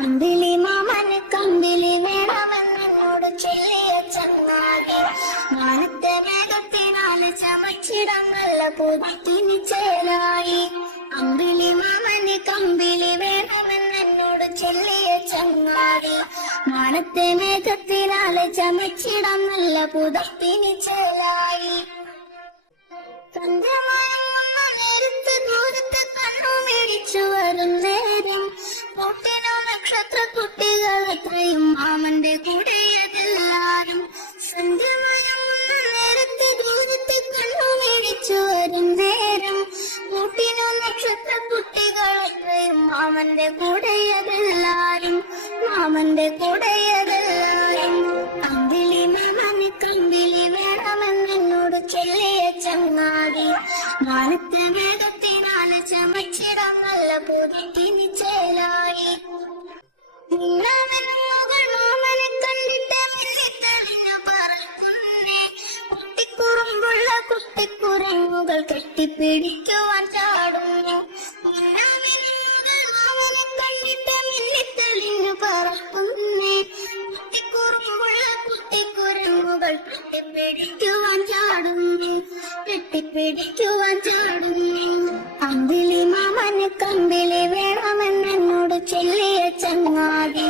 അമ്പിളി മാമന് കമ്പിളി വേണമെന്നോട് ചൊല്ലിയ ചങ്ങാതി, മാനത്തെ മേഘത്തിനാല് ചമച്ചിടങ്ങല്ല പുതിന് ചേലായി. അമ്പിളി മാമന് കമ്പിളി വേണമെന്നോട് ചൊല്ലിയ ചങ്ങാതി, മാനത്തെ മേഘത്തിനാല് ചമച്ചിടങ്ങല്ല പുതിന് ചേലായി. നേരത്തെ ദൂരത്ത് കണ്ണു മേടിച്ചു വരും നേരം കൂട്ടിനോ നക്ഷത്ര കുട്ടികൾ എത്രയും മാമന്റെ കൂടെയതെല്ലാരും. സന്ധ്യമയങ്ങുന്ന നേരത്തെ ദൂരത്ത് കണ്ണു മേടിച്ചു വരും നേരം കൂട്ടിനോ നക്ഷത്ര കുട്ടികൾ എത്രയും മാമന്റെ കൂടെയതെല്ലാരും, മാമന്റെ കൂടെയതെല്ലാരും. അമ്പിളി മാമന് കമ്പിളി വേണമെന്നോട് ചൊല്ലിയ ചങ്ങാതി, മാനത്തെ വേഗത്തിനാല് ചമച്ചിടം നല്ല പുതിന് ചേലായി. മാമനെ കണ്ടിട്ട് മിന്നിത്തെളിഞ്ഞു പറക്കുന്നേ, കുട്ടിക്കുറുമ്പുള്ള കുട്ടിക്കുരങ്ങുകൾ കെട്ടിപ്പിടിക്കുവാൻ ചാടുന്നു. മാമനെ കണ്ടിട്ട് മിന്നിത്തെളിഞ്ഞു പറക്കുന്നേ, കുട്ടിക്കുറുമ്പുള്ള കുട്ടിക്കുരങ്ങുകൾ കെട്ടിപ്പിടിക്കുവാൻ ചാടുന്നു, കെട്ടിപ്പിടിക്കുവാൻ ചാടുന്നു. അമ്പിളി മാമന് കമ്പിളി വേണമെന്നോട് ചൊല്ലിയ ചങ്ങാതി,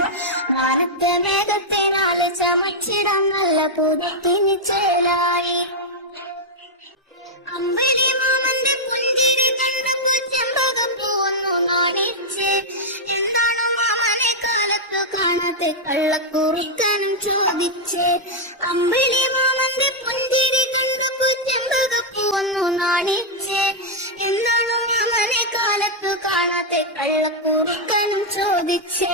മാനത്തെ മേഘത്തിനാല് ചമച്ചിടം നല്ല പുതിന് ചേലായി. അമ്പിളി മാമന്റെ പുഞ്ചിരി കണ്ടപ്പോ ചെമ്പകപ്പൂവന്നു നാണിച്ച്, എന്താണു മാമനെ കാലത്തു കാണാതെ കള്ളക്കുറുക്കനും ചോദിച്ച്. അമ്പിളി മാമന്റെ പുഞ്ചിരി കണ്ടപ്പോ ചെമ്പകപ്പൂവന്നു നാണിച്ച്, എന്താണു മാമനെ കാലത്തു കാണാതെ കള്ളക്കുറുക്കനും ചോദിച്ച്,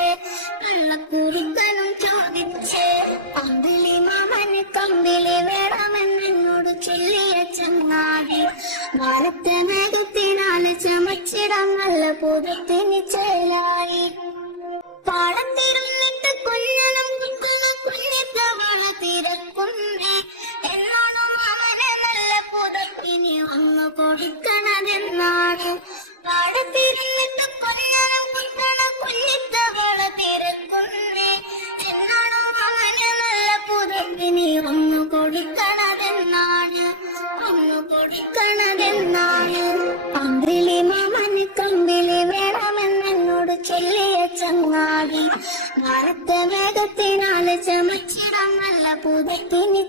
കള്ളക്കുറുക്കനും ചോദിച്ച്. അമ്പിളി മാമന് കമ്പിളി വേണമെന്നോട് ചൊല്ലിയ ചങ്ങാതി, മാനത്തെ മേഘത്തിനാല് ചമച്ചിടം നല്ല പുതിന് ചേലായി. പാടത്തിരുന്നിട്ട് കുഞ്ഞനം കുഞ്ഞിത്തവള തിരക്കുന്നേ, എന്നാണു മാമനെ നല്ല പുതപ്പിന് ഒന്ന് കൊടുക്കണതെന്നാണ്. പാടത്തിരുന്നിട്ട് കുഞ്ഞനം കുഞ്ഞിത്തവള തിരക്കുന്നേ, എന്നാണു മാമനെ നല്ല പുതപ്പിന് ഒന്ന് കൊടുക്കണതെന്നാണ്, ഒന്ന് കൊടുക്കണതെന്നാണ്. അമ്പിളി മാമന് കമ്പിളി വേണമെന്നോട് ചൊല്ലിയ ചങ്ങാതി, മാനത്തെ വേഗത്തിനാല് ചമച്ചിടം നല്ല പുതിന്